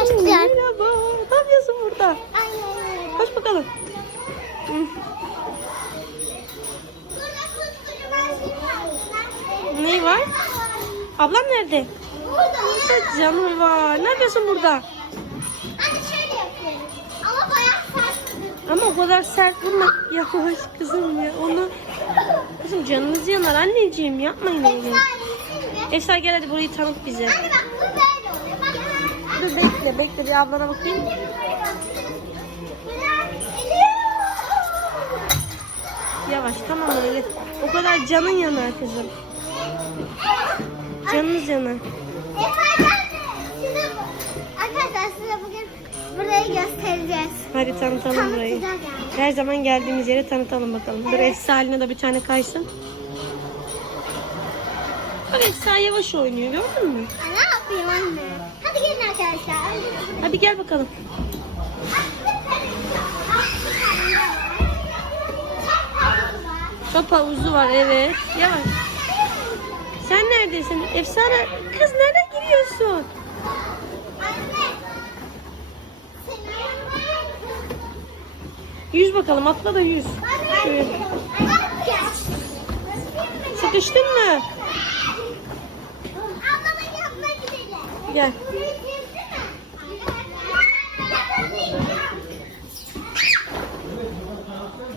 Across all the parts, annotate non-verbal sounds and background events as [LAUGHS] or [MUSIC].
Arkadaşlar. Merhaba. Ne yapıyorsun burada? Aynen öyle. Koş bakalım. Ne var? Ablam nerede? Burada. Canım var. Ne yapıyorsun burada? Anne şöyle yapıyoruz. Ama bayağı sert. Ama o kadar sert vurma. Yavaş kızım ya. Onu Kızım canınız yanar anneciğim. Yapmayın öyle. Efsa gel hadi burayı tanıt bize. Anne bak bu böyle oluyor. Bak. Dur bekle bekle bir ablana bakayım. Yavaş tamam öyle. O kadar canın yanar kızım. Canınız yanar. Arkadaşlar size bugün burayı göstereceğiz. Hadi tanıtalım burayı. Her zaman geldiğimiz yere tanıtalım bakalım. Dur Efsa haline de bir tane kaysın. Bak yavaş oynuyor gördün mü? Aa, Ne yapayım anne? Hadi gelin arkadaşlar. Hadi gel bakalım. Top havuzu var evet. Yavaş. Sen neredesin? Efsane. Kız nereden giriyorsun? Yüz bakalım atla da yüz. Şöyle. Sıkıştın mı? Ablamın yanına gidelim. Gel.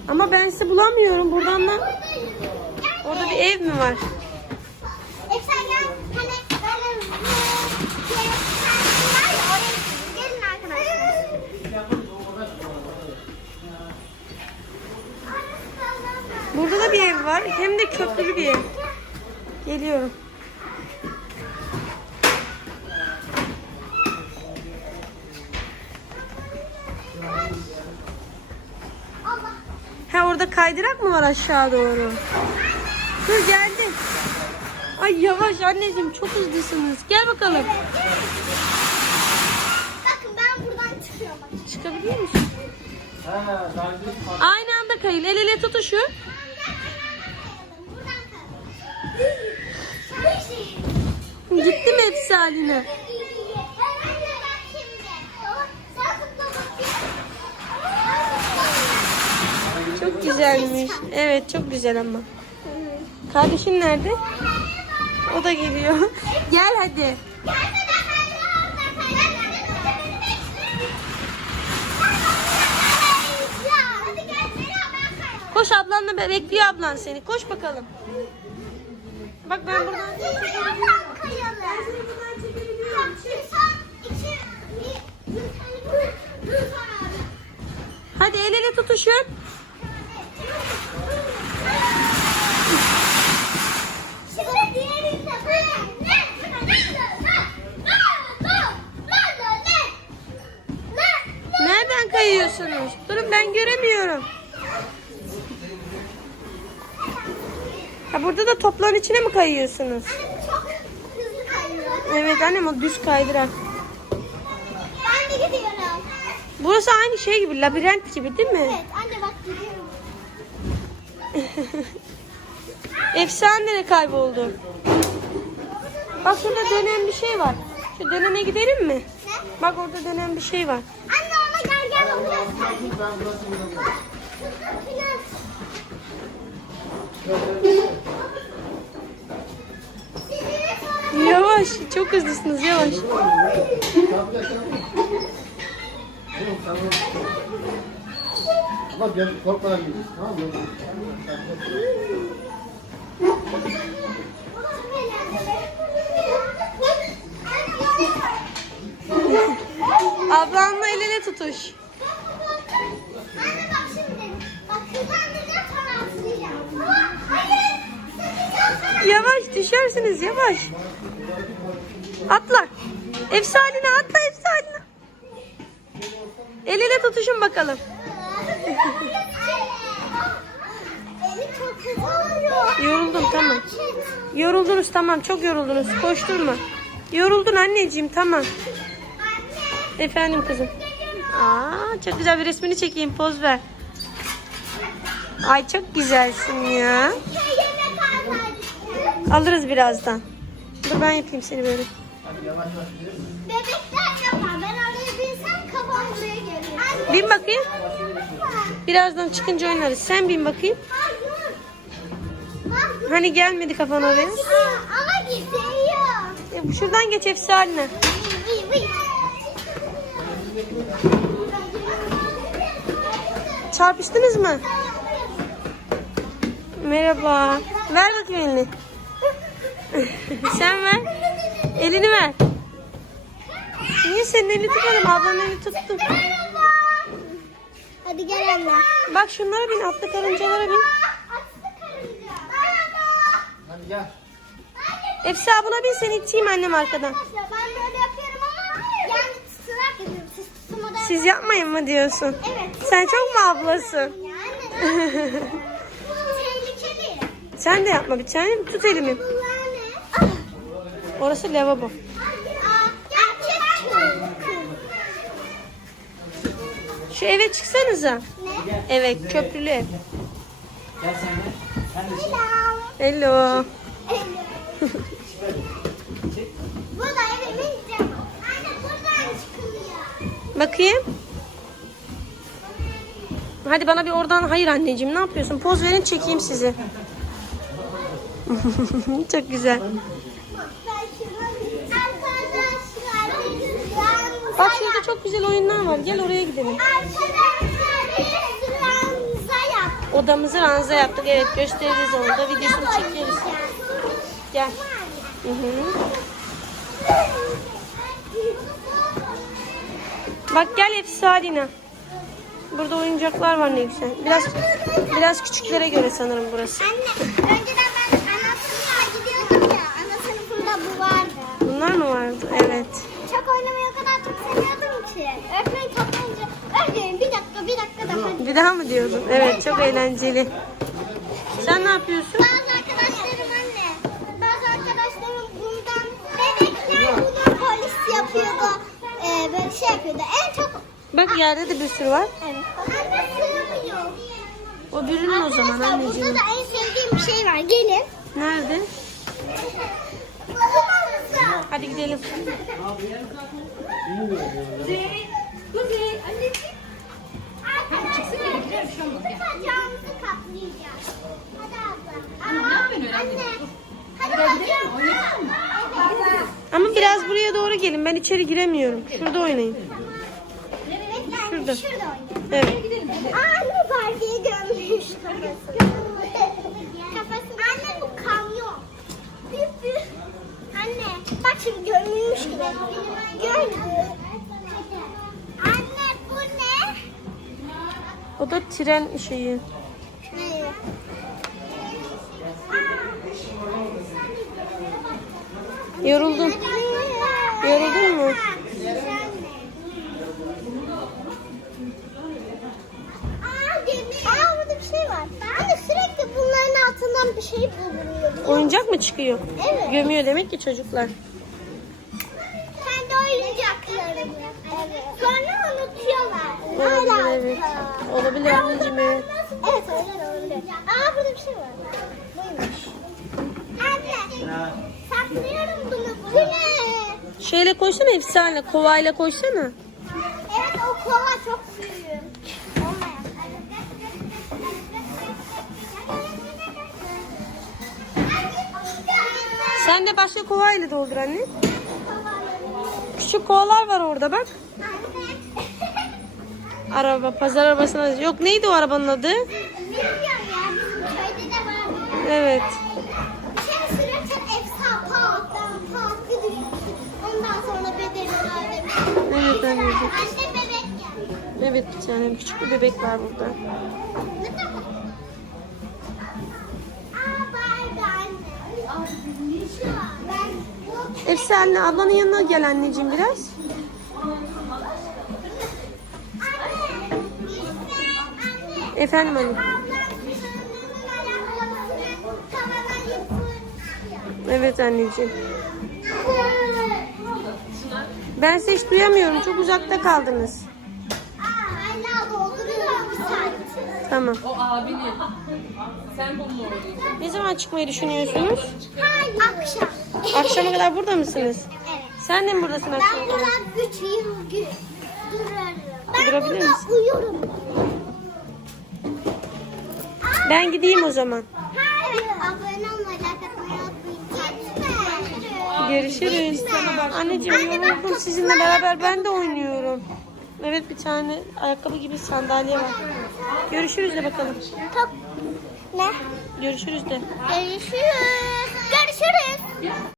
Ama ben sizi bulamıyorum. Buradan da orada bir ev mi var? Burada da bir ev var. Hem de köprülü bir ev. Geliyorum. Ha orada kaydırak mı var aşağı doğru? Dur geldim. Ay yavaş anneciğim çok hızlısınız. Gel bakalım. Bakın ben buradan çıkıyorum. Çıkabiliyor musun? Aynı anda kayın. El ele tutuşun. Buradan kal. Gitti mi hepsi haline? Çok güzelmiş. Evet çok güzel ama. Kardeşin nerede? O da geliyor. Gel hadi. Koş ablanla be- bekliyor ablan seni. Koş bakalım. Bak ben buradan Hadi el ele tutuşun. Şimdi diğerinde Kayıyorsunuz? Durun ben göremiyorum. Ha burada da topların içine mi kayıyorsunuz? Çok hızlı kayıyor. Evet annem o düz kaydırak. Ben de gidiyorum. Burası aynı şey gibi labirent gibi değil mi? Evet anne bak gidiyorum. [LAUGHS] Efsane nereye kayboldu? Bak şurada dönen bir şey var. Şu dönene gidelim mi? Ne? Bak orada dönen bir şey var. Anne filan. Sizinle sonra Yavaş çok hızlısınız yavaş. Ama gel korkmadan gidiyorsun tamam mı? Ablanla el ele tutuş. Anne bak şimdi. Bak kızandıracağım sonra atlayacağım. Ama hayır. Sıkacağım sana. Yavaş düşersiniz yavaş. Atla. Efsaline atla efsaline. El ele tutuşun bakalım. Yoruldum tamam. Yoruldunuz tamam çok yoruldunuz. Koşturma. Yoruldun anneciğim tamam. Efendim kızım. Aa çok güzel bir resmini çekeyim poz ver. Ay çok güzelsin ya. Alırız birazdan. Dur ben yapayım seni böyle. Bebekler yapar. Ben oraya binsem kafam buraya geliyor. Bin bakayım. Birazdan çıkınca oynarız. Sen bin bakayım. Hani gelmedi kafan oraya. Ama gidiyor. Şuradan geç Efsa haline. Çarpıştınız mı? Merhaba. Ver bakayım elini. [LAUGHS] Sen ver. Elini ver. Niye senin elini tutmadım? Ablanın elini tuttum. Merhaba. Hadi gel anne. Bak şunlara bin. Atlı karıncalara bin. Aslı karınca. Merhaba. Hadi gel. Efsa buna bin seni iteyim annem arkadan. Arkadaşlar ben böyle yapıyorum ama yani sırak yapıyorum. Siz tutmadan. Siz yapmayın mı diyorsun? Evet. Sen çok mu ablasın? [LAUGHS] Sen de yapma bir tane. Tut elimi. Orası lavabo. Şu eve çıksanıza. Ne? Evet köprülü ev. Gel sen de. Sen de çık. Hello. Bu da evimin camı. Anne buradan çıkılıyor. Bakayım. Hadi bana bir oradan hayır anneciğim ne yapıyorsun? Poz verin çekeyim sizi. [LAUGHS] Çok güzel. Bak şurada çok güzel oyunlar var. Gel oraya gidelim. Odamızı ranza yaptık. Evet gösteririz onu da videosunu çekeriz. Gel. Hı hı. Bak gel Efsadina. Burada oyuncaklar var ne güzel. Biraz biraz küçüklere göre sanırım burası. Anne, önceden ben ana sınıfına gidiyordum ya. Ana sınıfında bu vardı. Bunlar mı vardı? Evet. Çok oynamayı o kadar çok seviyordum ki. Öğretmen toplayınca, öğretmenim bir dakika, bir dakika daha. Bir daha mı diyordun? Evet çok eğlenceli. Sen ne yapıyorsun? Bazı arkadaşlarım anne, bazı arkadaşlarım bundan, bebekler bundan polis yapıyordu. Ee, böyle şey yapıyordu. En çok... Bak yerde de bir sürü var. Evet. O birinin o zaman Arkadaşlar burada anneciğim. da en sevdiğim bir şey var. Gelin. Nerede? Hadi gidelim. Kuzey, anneciğim. Arkadaşlar, bacağımızı kaplayacağız. Hadi abla. Aa, anne. Hadi bacağımızı. Evet. Ama biraz buraya doğru gelin. Ben içeri giremiyorum. Şurada oynayın. Şurada. Şurada. Şurada oynayalım. Evet. Aa, anne Barbie'yi gömmüş kafasını. Kafasını. Anne bu kamyon. Büyük büyük. Anne bak şimdi gömülmüş gibi. Gördü. Anne bu ne? O da tren şeyi. Ne? Yoruldum. Yoruldun mu? Aa burada bir şey var. Anne sürekli bunların altından bir şey bulunuyor. Oyuncak mı çıkıyor? Evet. Gömüyor demek ki çocuklar. Oyuncaklarını. Evet. Sonra unutuyorlar. Olabilir Hala. evet. Olabilir Aa, anneciğim burada evet. nasıl- Evet öyle öyle. Aa burada bir şey var. Buymuş. Anne. Saklıyorum bunu. Bu ne? Şeyle koysana efsane. Kovayla koysana. Evet o kova çok büyük. Olmayan. Sen de başka kovayla doldur anne. Küçük kovalar var orada bak. [LAUGHS] Araba, pazar arabasına. Yok neydi o arabanın adı? Bilmiyorum ya bizim köyde de var. Evet. Evet anneciğim. Anne bebek geldi. Evet bir tane küçük bir bebek var burada. Aa Barbie anne. Ablanın yanına gel anneciğim biraz. Efendim anne. Evet anneciğim. Ben sizi hiç duyamıyorum. Çok uzakta kaldınız. Tamam. O abinin. Sen bununla oynayacaksın. Ne zaman çıkmayı düşünüyorsunuz? Hayır. Akşam. Akşama kadar burada mısınız? Evet. Sen de mi buradasın Ben akşam? burada 3 yıl gü- durarım. Ben Durabilir burada misin? uyurum. Ben gideyim o zaman. Hayır. Abone olmayı, like atmayı unutmayın. Görüşürüz. Anneciğim yoruldum sizinle beraber ben de oynuyorum. Evet bir tane ayakkabı gibi sandalye var. Görüşürüz de bakalım. Top. Ne? Görüşürüz de. Görüşürüz. Görüşürüz.